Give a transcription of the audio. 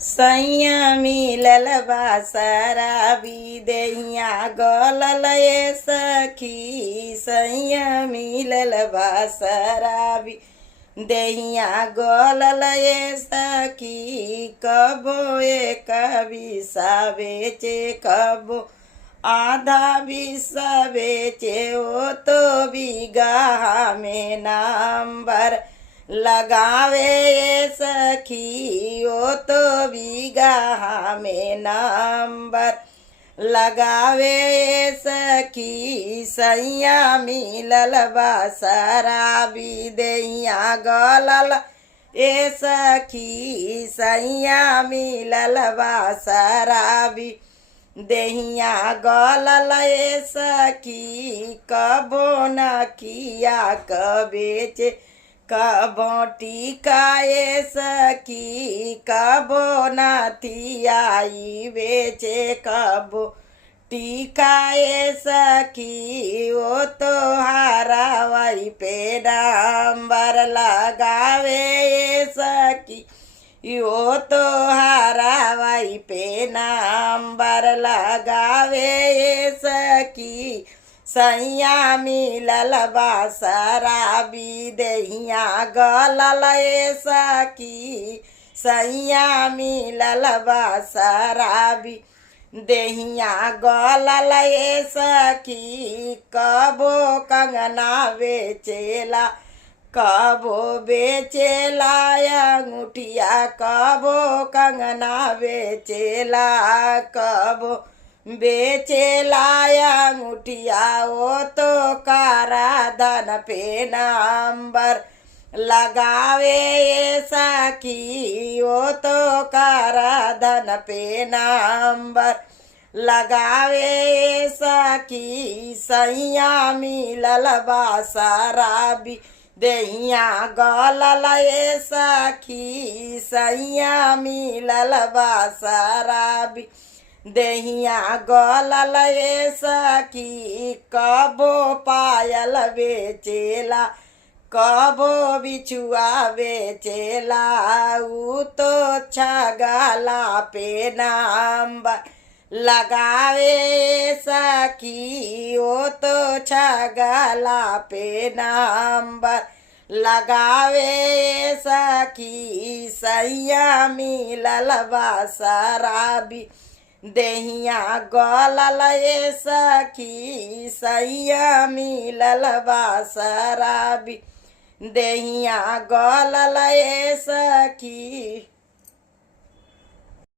सैया मिलल बा शराबी देहिया गलल ए सखी। सैया मिलल बा शराबी देहिया गलल ए सखी। कबो एक बिसा बेचे कबो आधा बिसा बेचे। ओ तो बीघा में नंबर लगावे ए सखी। ओ तो बीघा में नंबर लगावे ए सखी। सैया मिलल बा शराबी देहिया गलल ए सखी। सैया मिलल बा शराबी देहिया गलल ए सखी। कबो न किया कबेचे कबो टीका ए सखी। कबो नाथियाई बेचे कबो टीका ए सखी। ओ तो हारावाई पे नंबर लगावे ए सखी। ओ तो हारावाई पे नंबर लगावे ए सखी। सैया मिलल बा शराबी देहिया गलल ए सखी। सैया मिलल बा शराबी देहिया गलल ए सखी। कबो कंगना बेचेला कबो बेचेला अंगूठिया। कबो कंगना बेचेला कबो बेचेला अंगूठिया। ओ तो कारा धन पे नंबर लगावे ए सखी। ओ तो कारा धन पे नंबर लगावे ए सखी। सैया मिलल बा शराबी देहिया गलल ए सखी। सैया मिलल बा शराबी देहिया गलल ए सखी। कबो पायल बेचेला कबो बिछुआ बेचेला। ऊ तो छगला पे नंबर लगावे ए सखी। ओ तो छगला पे नंबर लगावे ए सखी। सैया मिलल बा शराबी देहिया गलल ए सखी। सैया मिलल बा शराबी देहिया गलल ए सखी।